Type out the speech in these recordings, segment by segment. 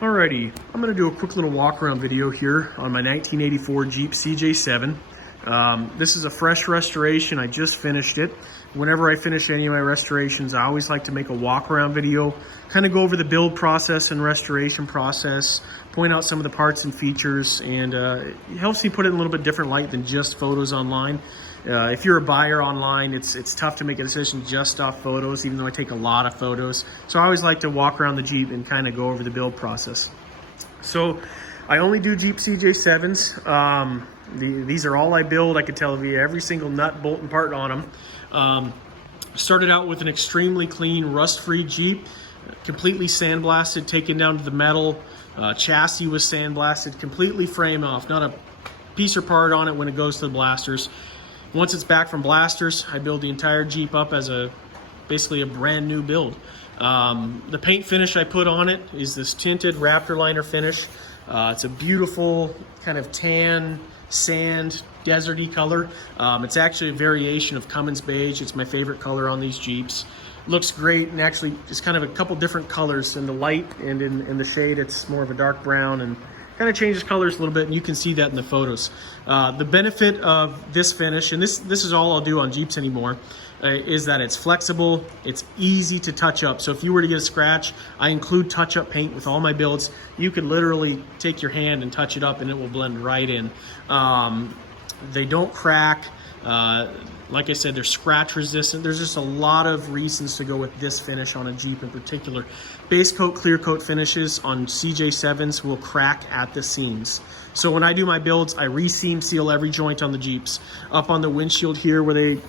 Alrighty, I'm going to do a quick little walk around video here on my 1984 Jeep CJ7. This is a fresh restoration. I just finished it. Whenever I finish any of my restorations, I always like to make a walk around video, kind of go over the build process and restoration process, point out some of the parts and features, and it helps me put it in a little bit different light than just photos online. If you're a buyer online, it's tough to make a decision just off photos, even though I take a lot of photos. So I always like to walk around the Jeep and kind of go over the build process. So I only do Jeep CJ7s. These are all I build. I could tell you every single nut, bolt, and part on them. Started out with an extremely clean, rust-free Jeep, completely sandblasted, taken down to the metal. Chassis was sandblasted, completely frame off, not a piece or part on it when it goes to the blasters. Once it's back from blasters, I build the entire Jeep up as basically a brand new build. The paint finish I put on it is this tinted Raptor liner finish. It's a beautiful kind of tan, sand, deserty color. It's actually a variation of Cummins beige. It's my favorite color on these Jeeps. Looks great, and actually it's kind of a couple different colors in the light, and in the shade it's more of a dark brown, and kind of changes colors a little bit, and you can see that in the photos. The benefit of this finish, and this is all I'll do on Jeeps anymore, is that it's flexible, it's easy to touch up. So if you were to get a scratch, I include touch-up paint with all my builds. You can literally take your hand and touch it up and it will blend right in. They don't crack. Like I said, they're scratch resistant. There's just a lot of reasons to go with this finish on a Jeep in particular. Base coat, clear coat finishes on CJ7s will crack at the seams. So when I do my builds, I re-seam seal every joint on the Jeeps. Up on the windshield here where they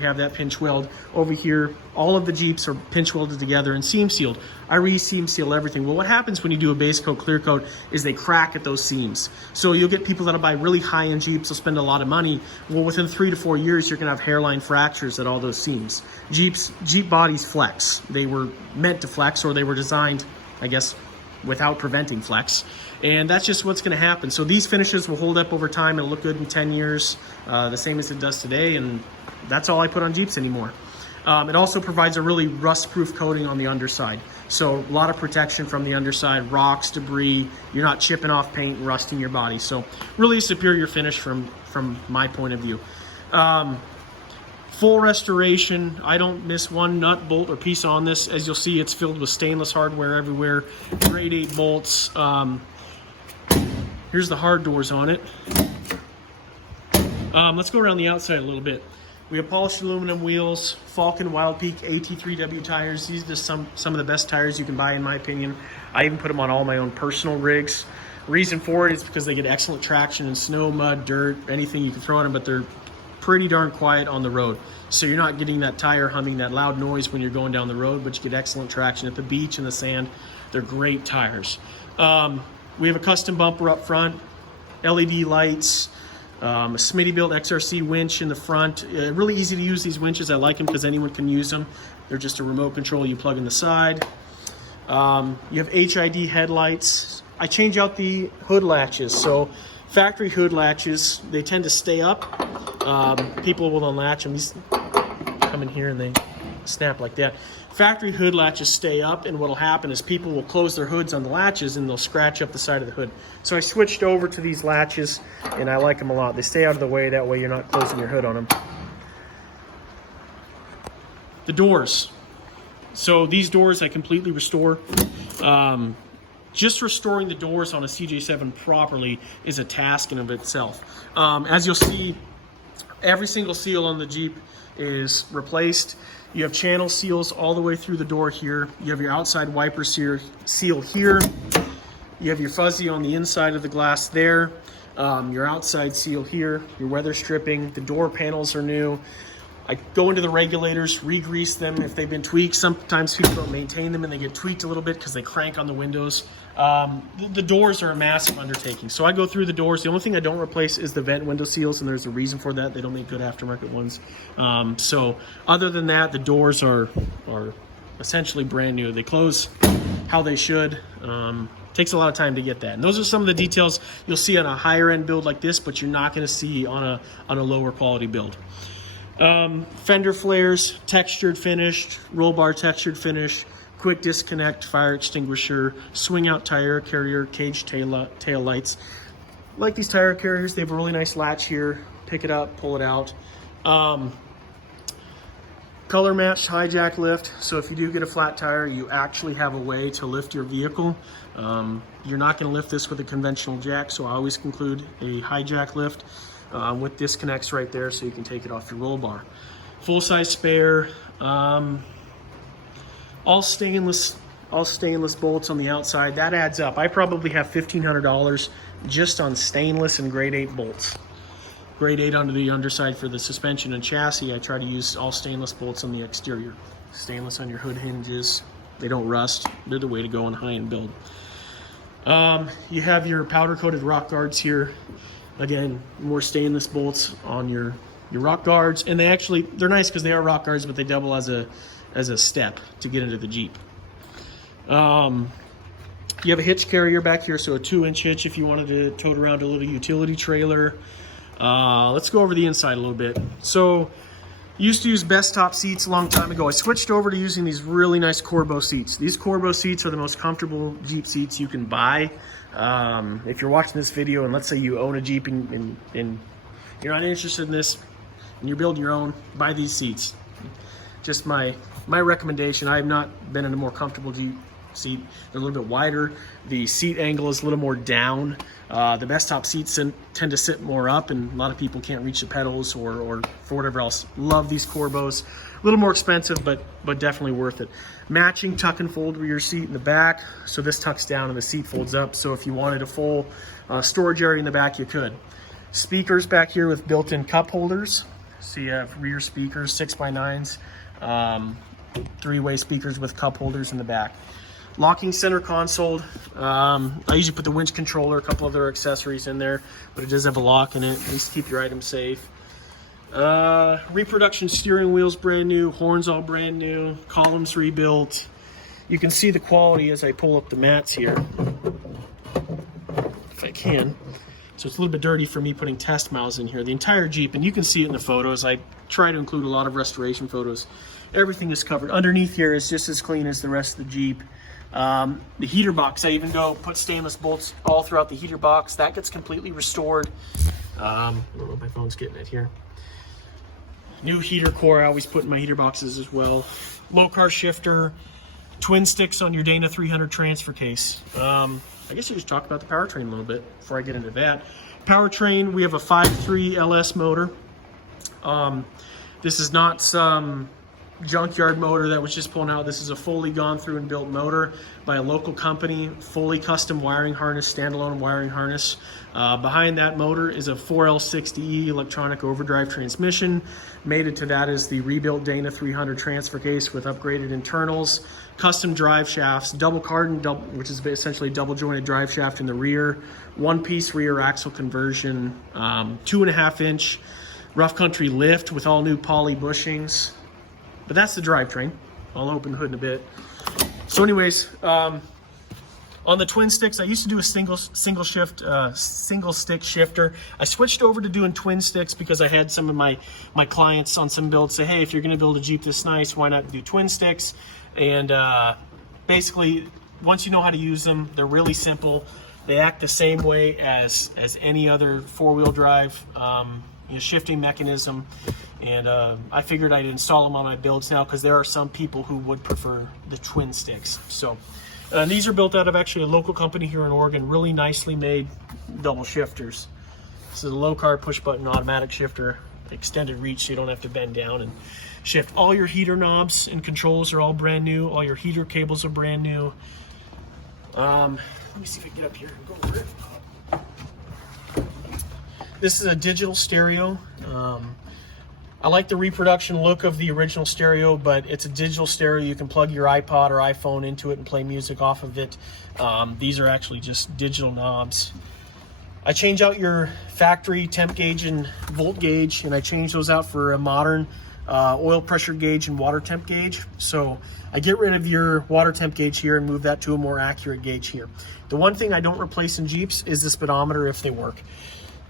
have that pinch weld. Over here, all of the Jeeps are pinch welded together and seam sealed. I re-seam seal everything. Well, what happens when you do a base coat, clear coat is they crack at those seams. So you'll get people that'll buy really high-end Jeeps, they'll spend a lot of money. Well, within 3 to 4 years, you're gonna have hairline fractures at all those seams. Jeep bodies flex. They were meant to flex, or they were designed, I guess, without preventing flex. And that's just what's gonna happen. So these finishes will hold up over time. It'll look good in 10 years, the same as it does today, and that's all I put on Jeeps anymore. It also provides a really rust-proof coating on the underside. So a lot of protection from the underside, rocks, debris. You're not chipping off paint and rusting your body. So really a superior finish from my point of view. Full restoration. I don't miss one nut, bolt, or piece on this. As you'll see, it's filled with stainless hardware everywhere. Grade 8 bolts. Here's the hard doors on it. Let's go around the outside a little bit. We have polished aluminum wheels, Falken Wild Peak AT3W tires. These are some of the best tires you can buy, in my opinion. I even put them on all my own personal rigs. Reason for it is because they get excellent traction in snow, mud, dirt, anything you can throw at them, but they're pretty darn quiet on the road. So you're not getting that tire humming, that loud noise when you're going down the road, but you get excellent traction at the beach and the sand. They're great tires. We have a custom bumper up front, LED lights, a Smitty-built XRC winch in the front. Really easy to use these winches. I like them because anyone can use them. They're just a remote control you plug in the side. You have HID headlights. I change out the hood latches. So factory hood latches, they tend to stay up. People will unlatch them. These come in here and they snap like that. Factory hood latches stay up, and what'll happen is people will close their hoods on the latches and they'll scratch up the side of the hood. So I switched over to these latches, and I like them a lot. They stay out of the way, that way you're not closing your hood on them. The doors. So these doors I completely restore. Just restoring the doors on a CJ7 properly is a task in of itself. As you'll see, every single seal on the Jeep is replaced. You have channel seals all the way through the door here. You have your outside wiper seal here. You have your fuzzy on the inside of the glass there. Your outside seal here. Your weather stripping. The door panels are new. I go into the regulators, re-grease them if they've been tweaked. Sometimes people don't maintain them and they get tweaked a little bit because they crank on the windows. The doors are a massive undertaking. So I go through the doors. The only thing I don't replace is the vent window seals, and there's a reason for that. They don't make good aftermarket ones. So other than that, the doors are essentially brand new. They close how they should. Takes a lot of time to get that. And those are some of the details you'll see on a higher end build like this, but you're not going to see on a lower quality build. Fender flares, textured finished, roll bar textured finish, quick disconnect, fire extinguisher, swing out tire carrier, cage tail lights. Like these tire carriers, they have a really nice latch here. Pick it up, pull it out. Color matched hijack lift, so if you do get a flat tire, you actually have a way to lift your vehicle. You're not going to lift this with a conventional jack, so I always include a hijack lift with disconnects right there so you can take it off your roll bar. Full size spare, all stainless bolts on the outside. That adds up. I probably have $1,500 just on stainless and grade 8 bolts. Grade 8 onto the underside for the suspension and chassis. I try to use all stainless bolts on the exterior. Stainless on your hood hinges. They don't rust. They're the way to go on high-end build. You have your powder-coated rock guards here. Again, more stainless bolts on your rock guards. And they're nice because they are rock guards, but they double as a step to get into the Jeep. You have a hitch carrier back here, so a 2-inch hitch if you wanted to tow it around a little utility trailer. Let's go over the inside a little bit. So, used to use best top seats a long time ago. I switched over to using these really nice Corbeau seats. These Corbeau seats are the most comfortable Jeep seats you can buy. If you're watching this video and let's say you own a Jeep and you're not interested in this and you're building your own, buy these seats. Just my recommendation. I have not been in a more comfortable Jeep seat. They're a little bit wider. The seat angle is a little more down. The best top seats tend to sit more up, and a lot of people can't reach the pedals or for whatever else. Love these Corbeaus. A little more expensive, but definitely worth it. Matching tuck and fold rear seat in the back. So this tucks down and the seat folds up. So if you wanted a full storage area in the back, you could. Speakers back here with built-in cup holders. So you have rear speakers, 6x9s, 3-way speakers with cup holders in the back. Locking center console. I usually put the winch controller, a couple other accessories in there, but it does have a lock in it, at least to keep your items safe. Reproduction steering wheel's brand new, horns all brand new, columns rebuilt. You can see the quality as I pull up the mats here, if I can. So it's a little bit dirty for me putting test mouths in here. The entire Jeep, and you can see it in the photos. I try to include a lot of restoration photos. Everything is covered. Underneath here is just as clean as the rest of the Jeep. The heater box, I even put stainless bolts all throughout the heater box. That gets completely restored. I don't know if my phone's getting it here. New heater core, I always put in my heater boxes as well. Low car shifter, twin sticks on your Dana 300 transfer case. I guess I just talk about the powertrain a little bit before I get into that. Powertrain, we have a 5.3 LS motor. This is not some junkyard motor that was just pulling out. This is a fully gone through and built motor by a local company, fully custom wiring harness, standalone wiring harness. Behind that motor is a 4L60E electronic overdrive transmission. Mated to that is the rebuilt Dana 300 transfer case with upgraded internals, custom drive shafts, double cardan, which is essentially double jointed drive shaft in the rear, one-piece rear axle conversion, 2.5-inch rough country lift with all new poly bushings. But that's the drivetrain. I'll open the hood in a bit. So anyways, on the twin sticks, I used to do a single stick shifter. I switched over to doing twin sticks because I had some of my clients on some builds say, hey, if you're gonna build a Jeep this nice, why not do twin sticks? And basically, once you know how to use them, they're really simple. They act the same way as any other four-wheel drive shifting mechanism. And I figured I'd install them on my builds now because there are some people who would prefer the twin sticks. So these are built out of actually a local company here in Oregon, really nicely made double shifters. This is a low car push button automatic shifter, extended reach so you don't have to bend down and shift. All your heater knobs and controls are all brand new. All your heater cables are brand new. Let me see if I can get up here and go over it. This is a digital stereo. I like the reproduction look of the original stereo, but it's a digital stereo. You can plug your iPod or iPhone into it and play music off of it. These are actually just digital knobs. I change out your factory temp gauge and volt gauge, and I change those out for a modern oil pressure gauge and water temp gauge. So I get rid of your water temp gauge here and move that to a more accurate gauge here. The one thing I don't replace in Jeeps is the speedometer if they work.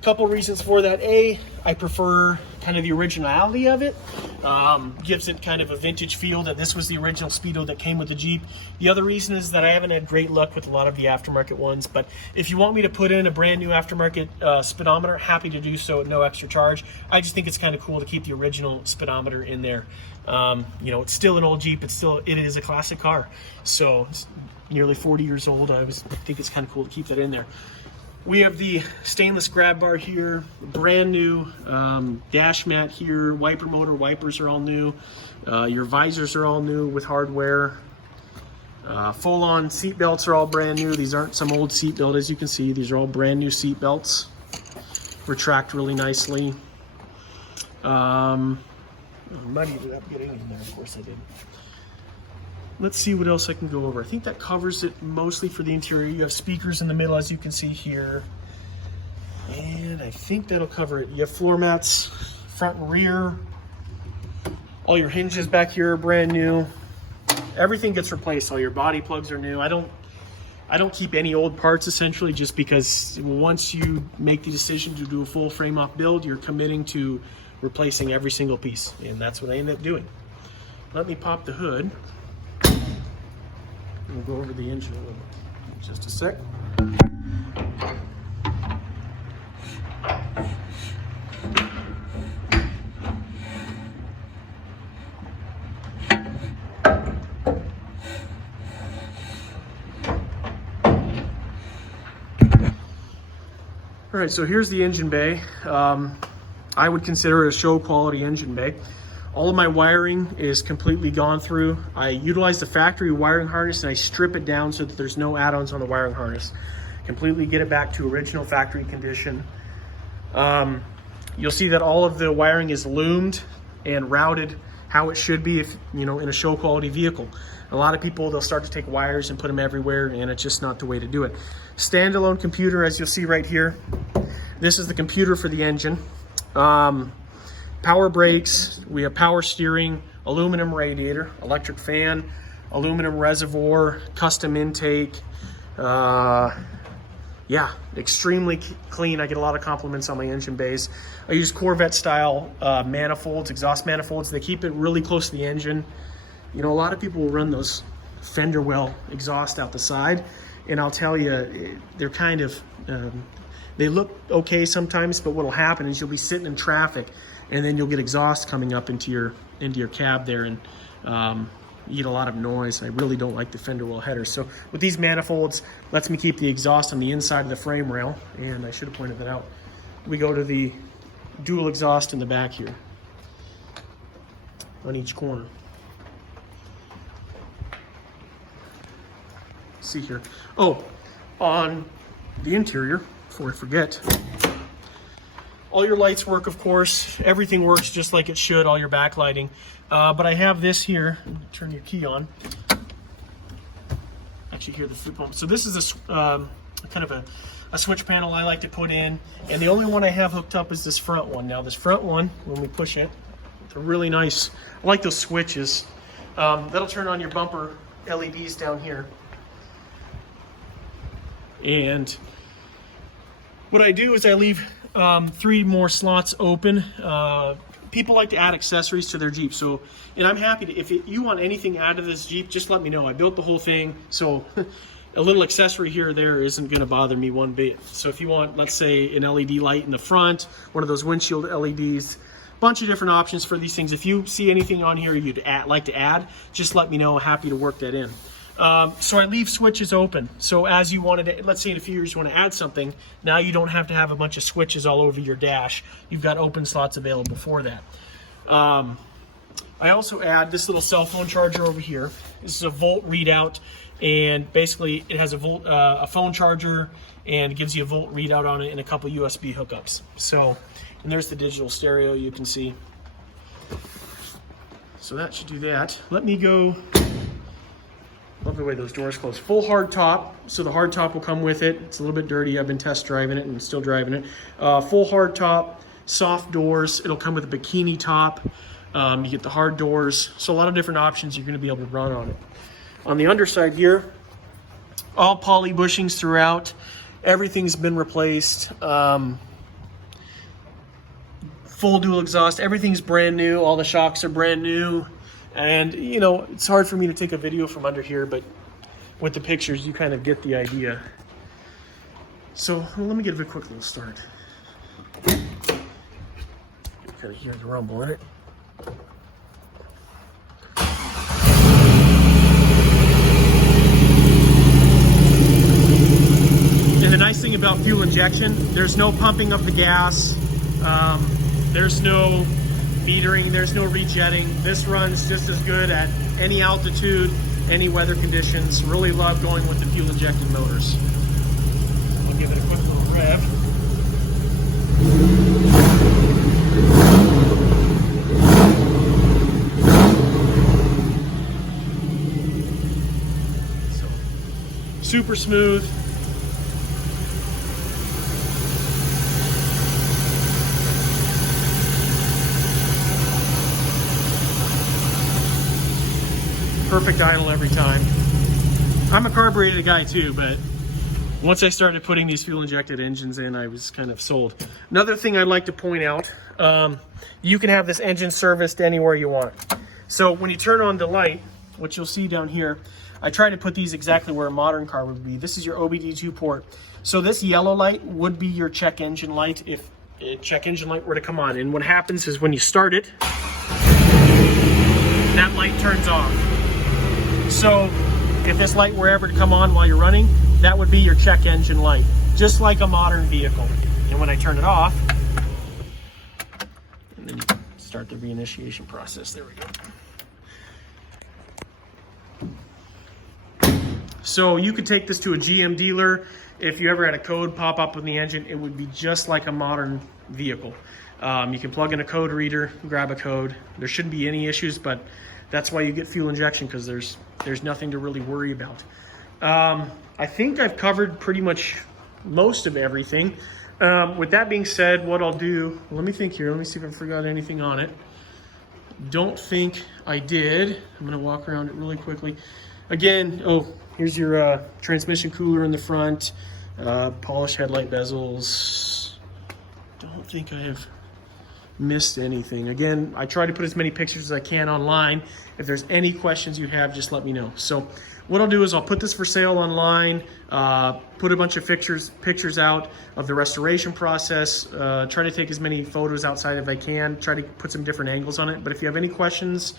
Couple reasons for that. A, I prefer kind of the originality of it. Gives it kind of a vintage feel that this was the original Speedo that came with the Jeep. The other reason is that I haven't had great luck with a lot of the aftermarket ones, but if you want me to put in a brand new aftermarket speedometer, happy to do so at no extra charge. I just think it's kind of cool to keep the original speedometer in there. You know, it's still an old Jeep. It is a classic car. So it's nearly 40 years old. I think it's kind of cool to keep that in there. We have the stainless grab bar here, brand new dash mat here, wiper motor, wipers are all new. Your visors are all new with hardware. Full-on seat belts are all brand new. These aren't some old seat belt, as you can see. These are all brand new seat belts. Retract really nicely. I might even have to get anything there, of course I did. Let's see what else I can go over. I think that covers it mostly for the interior. You have speakers in the middle, as you can see here. And I think that'll cover it. You have floor mats, front and rear. All your hinges back here are brand new. Everything gets replaced. All your body plugs are new. I don't keep any old parts, essentially, just because once you make the decision to do a full frame off build, you're committing to replacing every single piece. And that's what I end up doing. Let me pop the hood. We'll go over the engine a little bit. Just a sec. All right, so here's the engine bay. I would consider it a show quality engine bay. All of my wiring is completely gone through. I utilize the factory wiring harness and I strip it down so that there's no add-ons on the wiring harness. Completely get it back to original factory condition. You'll see that all of the wiring is loomed and routed how it should be if, you know, in a show quality vehicle. A lot of people, they'll start to take wires and put them everywhere, and it's just not the way to do it. Standalone computer, as you'll see right here. This is the computer for the engine. Power brakes, we have power steering, aluminum radiator, electric fan, aluminum reservoir, custom intake. Yeah, extremely clean. I get a lot of compliments on my engine bays. I use Corvette style manifolds, exhaust manifolds. They keep it really close to the engine. You know, a lot of people will run those fender well exhaust out the side, and I'll tell you, they're kind of, they look okay sometimes, but what'll happen is you'll be sitting in traffic and then you'll get exhaust coming up into your cab there, and you get a lot of noise. I really don't like the fender well headers. So with these manifolds, lets me keep the exhaust on the inside of the frame rail, and I should have pointed that out. We go to the dual exhaust in the back here on each corner. See here. Oh, on the interior, before I forget, all your lights work, of course. Everything works just like it should, all your backlighting. But I have this here. Turn your key on. Actually, hear the foot pump. So this is a kind of a switch panel I like to put in. And the only one I have hooked up is this front one. Now, this front one, when we push it, it's a really nice, I like those switches. That'll turn on your bumper LEDs down here. And what I do is I leave 3 more slots open. People like to add accessories to their Jeep, so, and I'm happy to, if you want anything out of this Jeep, just let me know. I built the whole thing, so a little accessory here or there isn't going to bother me one bit. So if you want, let's say, an LED light in the front, one of those windshield LEDs, bunch of different options for these things. If you see anything on here you'd like to add, just let me know. Happy to work that in. So I leave switches open. So as you wanted to, let's say in a few years you want to add something, now you don't have to have a bunch of switches all over your dash. You've got open slots available for that. I also add this little cell phone charger over here. This is a volt readout, and basically it has a phone charger, and it gives you a volt readout on it and a couple USB hookups. So, and there's the digital stereo you can see. So that should do that. Let me go. Love the way those doors close. Full hard top, so the hard top will come with it. It's a little bit dirty. I've been test driving it and still driving it. Full hard top, soft doors. It'll come with a bikini top. You get the hard doors. So a lot of different options you're going to be able to run on it. On the underside here, all poly bushings throughout. Everything's been replaced. full dual exhaust. Everything's brand new. All the shocks are brand new. And, you know, it's hard for me to take a video from under here, but with the pictures, you kind of get the idea. So well, let me give it a quick little start. Kind of hear the rumble in it. And the nice thing about fuel injection, there's no pumping of the gas. There's no metering, there's no rejetting. This runs just as good at any altitude, any weather conditions. Really love going with the fuel injected motors. I'll give it a quick little rev. So, super smooth. Perfect idle every time. I'm a carbureted guy too, but once I started putting these fuel injected engines in, I was kind of sold. Another thing I'd like to point out, you can have this engine serviced anywhere you want. So when you turn on the light, which you'll see down here, I try to put these exactly where a modern car would be. This is your OBD2 port. So this yellow light would be your check engine light if a check engine light were to come on. And what happens is when you start it, that light turns off. So if this light were ever to come on while you're running, that would be your check engine light, just like a modern vehicle. And when I turn it off, and then you start the reinitiation process. There we go. So you could take this to a GM dealer. If you ever had a code pop up in the engine, it would be just like a modern vehicle. You can plug in a code reader, grab a code. There shouldn't be any issues, but that's why you get fuel injection, because there's nothing to really worry about. I think I've covered pretty much most of everything. With that being said, what I'll do, let me think here. Let me see if I forgot anything on it. Don't think I did. I'm gonna walk around it really quickly. Again, oh, here's your transmission cooler in the front, polished headlight bezels. Don't think I have missed anything. Again, I try to put as many pictures as I can online. If there's any questions you have, just let me know. So what I'll do is I'll put this for sale online, put a bunch of pictures out of the restoration process, try to take as many photos outside as I can, try to put some different angles on it. But if you have any questions,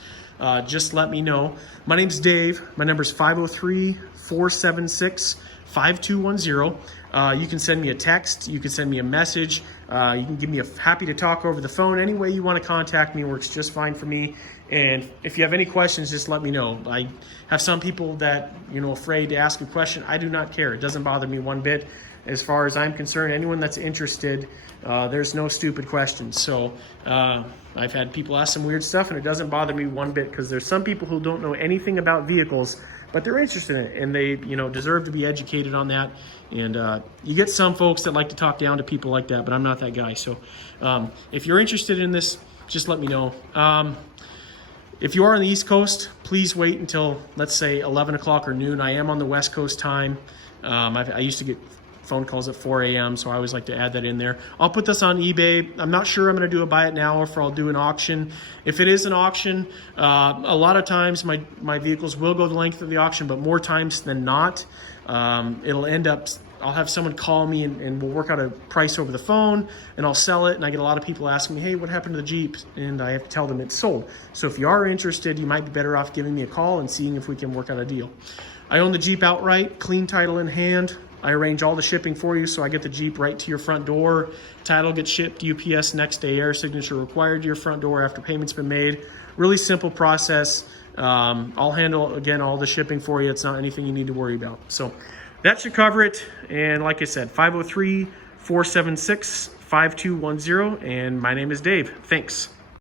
just let me know. My name's Dave. My number's 503-476-5210. You can send me a text, you can send me a message, you can give me happy to talk over the phone. Any way you want to contact me works just fine for me. And if you have any questions, just let me know. I have some people that, you know, afraid to ask a question. I do not care. It doesn't bother me one bit. As far as I'm concerned, anyone that's interested, there's no stupid questions. So I've had people ask some weird stuff, and it doesn't bother me one bit, because there's some people who don't know anything about vehicles, but they're interested in it, and they, you know, deserve to be educated on that. And you get some folks that like to talk down to people like that, but I'm not that guy. So if you're interested in this, just let me know. If you are on the East Coast, please wait until, let's say, 11 o'clock or noon. I am on the West Coast time. I used to get phone calls at 4 a.m., so I always like to add that in there. I'll put this on eBay. I'm not sure I'm going to do a buy it now or if I'll do an auction. If it is an auction, a lot of times my vehicles will go the length of the auction, but more times than not, it'll end up, I'll have someone call me and we'll work out a price over the phone, and I'll sell it. And I get a lot of people asking me, hey, what happened to the Jeep? And I have to tell them it's sold. So if you are interested, you might be better off giving me a call and seeing if we can work out a deal. I own the Jeep outright, clean title in hand. I arrange all the shipping for you, so I get the Jeep right to your front door. Title gets shipped UPS next day, air signature required to your front door after payment's been made. Really simple process. I'll handle, again, all the shipping for you. It's not anything you need to worry about. So that should cover it. And like I said, 503-476-5210. And my name is Dave. Thanks.